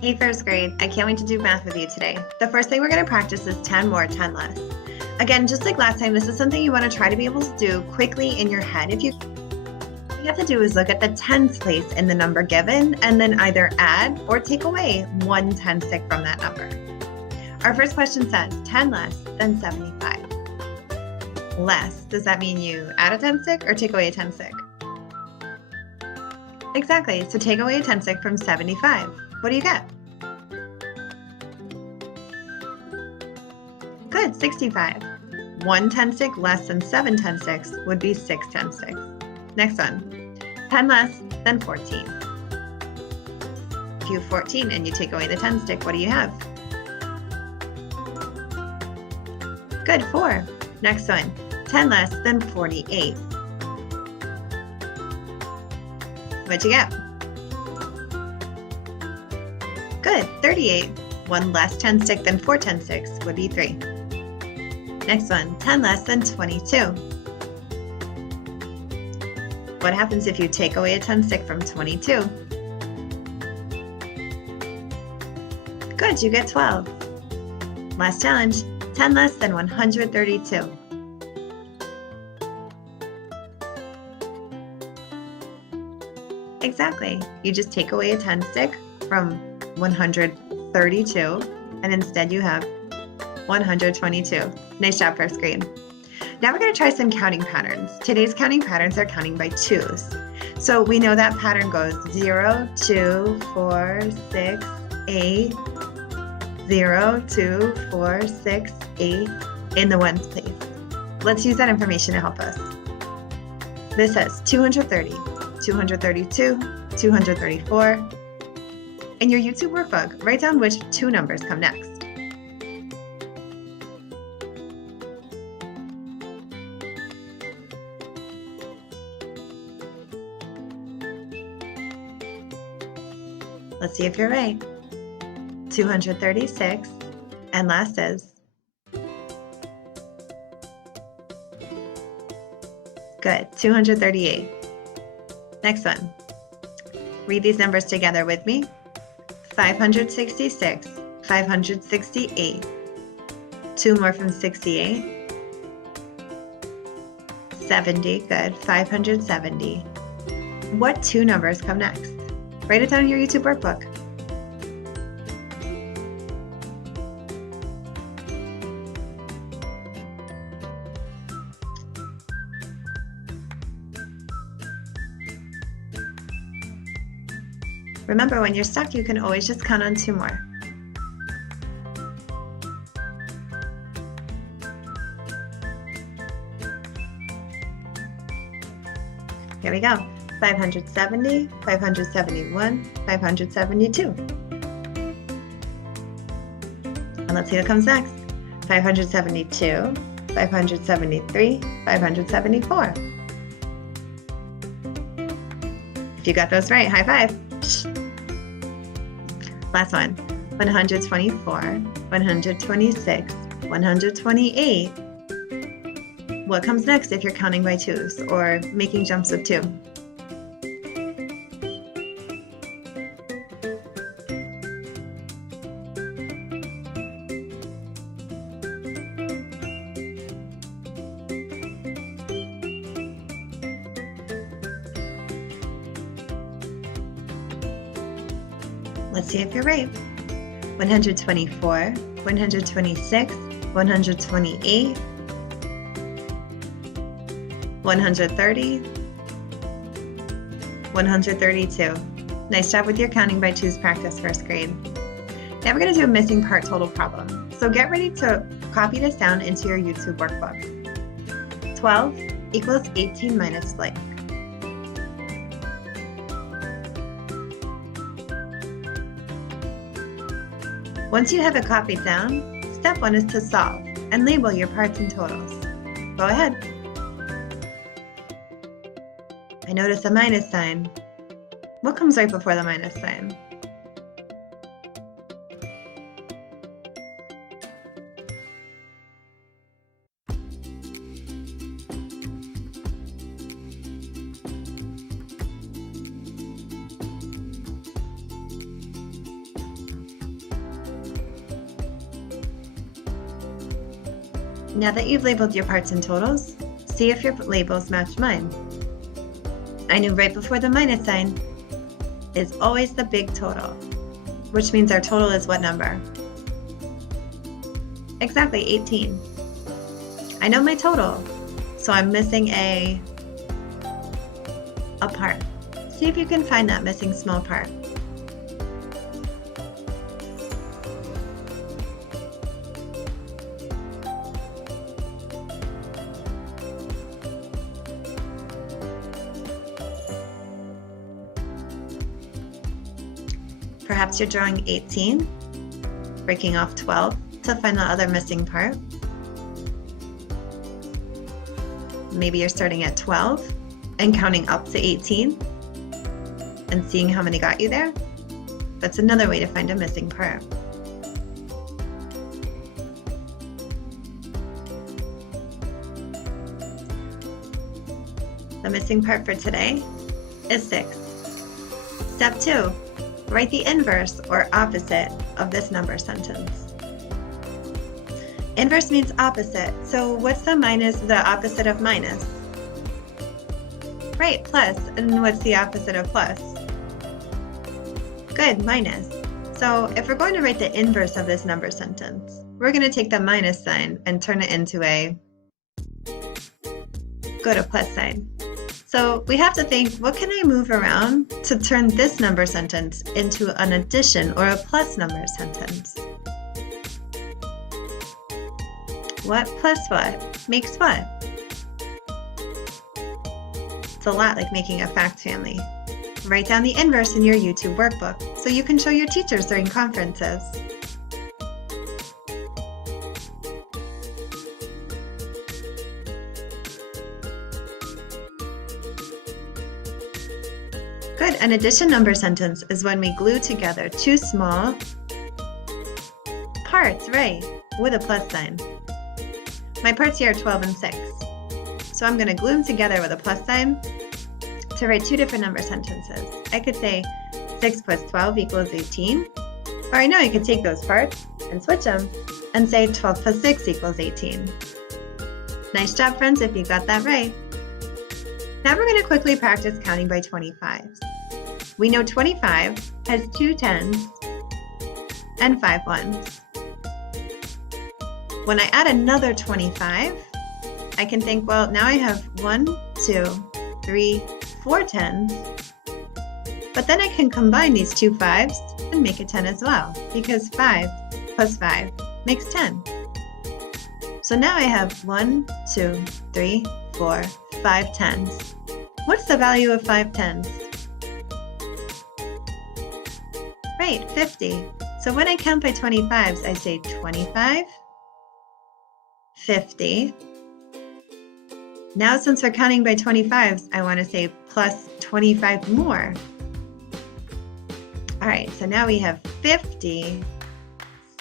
Hey, first grade, I can't wait to do math with you today. The first thing we're going to practice is 10 more, 10 less. Again, just like last time, this is something you want to try to be able to do quickly in your head. All you have to do is look at the tens place in the number given and then either add or take away one 10 stick from that number. Our first question says 10 less than 75. Less, does that mean you add a 10 stick or take away a 10 stick? Exactly, so take away a 10 stick from 75. What do you get? Good, 65. One 10 stick less than 7 10 sticks would be 6 10 sticks. Next one, 10 less than 14. If you have 14 and you take away the 10 stick, what do you have? Good, 4. Next one, 10 less than 48. What'd you get? Good, 38. One less 10 stick than 4 10 sticks would be 3. Next one, 10 less than 22. What happens if you take away a 10 stick from 22? Good, you get 12. Last challenge, 10 less than 132. Exactly. You just take away a 10 stick from 132, and instead you have 122. Nice job, first grade. Now we're going to try some counting patterns. Today's counting patterns are counting by twos. So we know that pattern goes 0, 2, 4, 6, 8, 0, 2, 4, 6, 8 in the ones place. Let's use that information to help us. This says 230, 232, 234. In your YouTube workbook, write down which two numbers come next. Let's see if you're right. 236, and last is. Good, 238. Next one. Read these numbers together with me. 566, 568. Two more from 68. 70, good, 570. What two numbers come next? Write it down in your YouTube workbook. Remember, when you're stuck, you can always just count on two more. Here we go. 570, 571, 572. And let's see what comes next. 572, 573, 574. If you got those right, high five. Last one, 124, 126, 128. What comes next if you're counting by twos or making jumps of two? Let's see if you're right. 124, 126, 128, 130, 132. Nice job with your counting by twos practice, first grade. Now we're going to do a missing part total problem. So get ready to copy this down into your YouTube workbook. 12 equals 18 minus blank. Once you have it copied down, step 1 is to solve and label your parts and totals. Go ahead. I notice a minus sign. What comes right before the minus sign? Now that you've labeled your parts and totals, see if your labels match mine. I knew right before the minus sign is always the big total, which means our total is what number? Exactly, 18. I know my total, so I'm missing a part. See if you can find that missing small part. Perhaps you're drawing 18, breaking off 12 to find the other missing part. Maybe you're starting at 12 and counting up to 18 and seeing how many got you there. That's another way to find a missing part. The missing part for today is 6. Step 2, write the inverse or opposite of this number sentence. Inverse means opposite, so what's the opposite of minus? Right, plus, and what's the opposite of plus? Good, minus. So if we're going to write the inverse of this number sentence, we're going to take the minus sign and turn it into a plus sign. So we have to think, what can I move around to turn this number sentence into an addition or a plus number sentence? What plus what makes what? It's a lot like making a fact family. Write down the inverse in your YouTube workbook so you can show your teachers during conferences. Good, an addition number sentence is when we glue together two small parts, right, with a plus sign. My parts here are 12 and 6. So I'm going to glue them together with a plus sign to write two different number sentences. I could say 6 plus 12 equals 18. Or I know I could take those parts and switch them and say 12 plus 6 equals 18. Nice job, friends, if you got that right. Now we're going to quickly practice counting by 25s. We know 25 has 2 10s and 5 1s. When I add another 25, I can think, well, now I have 1, 2, 3, 4 10s, but then I can combine these two 5s and make a 10 as well, because 5 plus 5 makes 10. So now I have 1, 2, 3, 4, 5 10s. What's the value of 5 10s? Right, 50. So when I count by 25s, I say 25, 50. Now since we're counting by 25s, I want to say plus 25 more. All right, so now we have 50,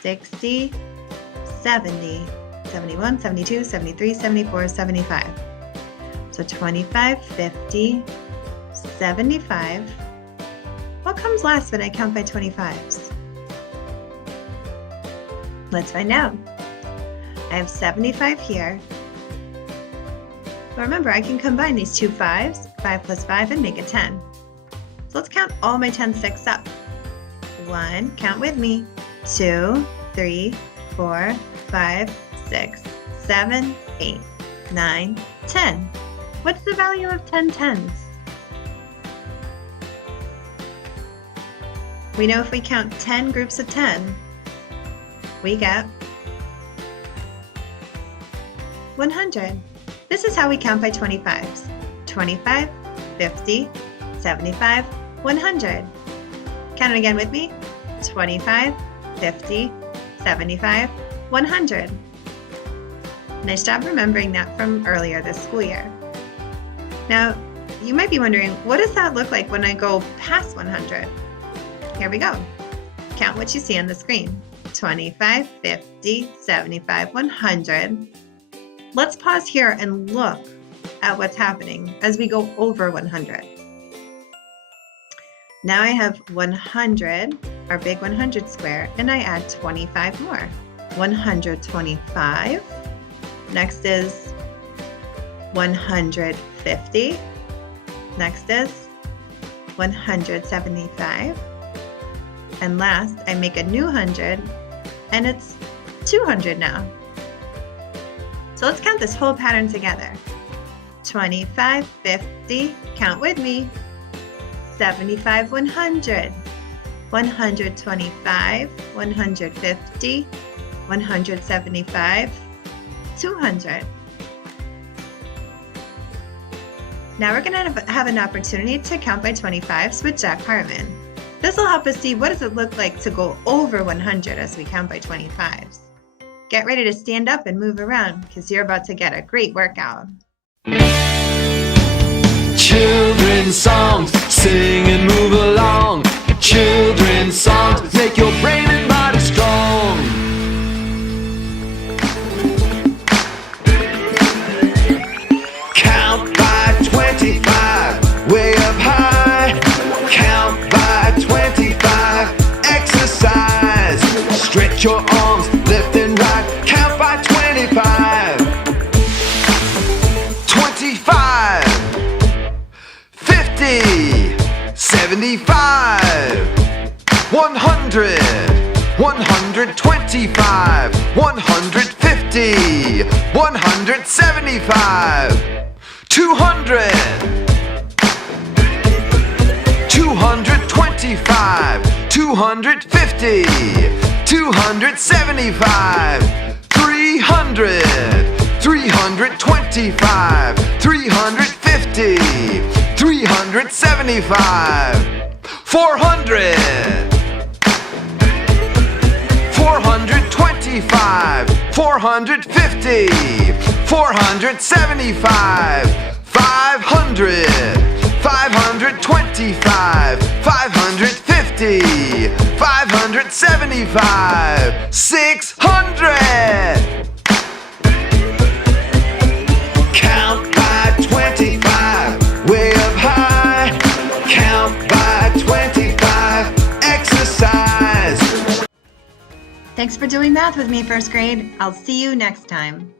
60, 70, 71, 72, 73, 74, 75. So 25, 50, 75. What comes last when I count by 25s? Let's find out. I have 75 here. But remember, I can combine these two 5s, 5 plus 5, and make a 10. So let's count all my 10 sticks up. 1, count with me, 2, 3, 4, 5, 6, 7, 8, 9, 10. What's the value of 10 10s? We know if we count 10 groups of 10, we get 100. This is how we count by 25s. 25, 50, 75, 100. Count it again with me. 25, 50, 75, 100. Nice job remembering that from earlier this school year. Now, you might be wondering, what does that look like when I go past 100? Here we go. Count what you see on the screen. 25, 50, 75, 100. Let's pause here and look at what's happening as we go over 100. Now I have 100, our big 100 square, and I add 25 more. 125, Next is 150. Next is 175. And last, I make a new 100, and it's 200 now. So let's count this whole pattern together. 25, 50, count with me. 75, 100. 125, 150, 175, 200. Now we're going to have an opportunity to count by 25s with Jack Hartman. This will help us see what does it look like to go over 100 as we count by 25s. Get ready to stand up and move around because you're about to get a great workout. Children's songs, sing and move along. Children's songs make your brain and body strong. Count by 25, way up high. Count by 25, exercise. Stretch your arms, left and right. Count by 25. 25, 50, 75, 100, 125, 150, 175, 200, 225, 250, 275, 300, 325, 350, 375, 400, 425, 450, 475, 500, 525, 550, 575, 600. Count by 25, way up high. Count by 25, exercise. Thanks for doing math with me, first grade. I'll see you next time.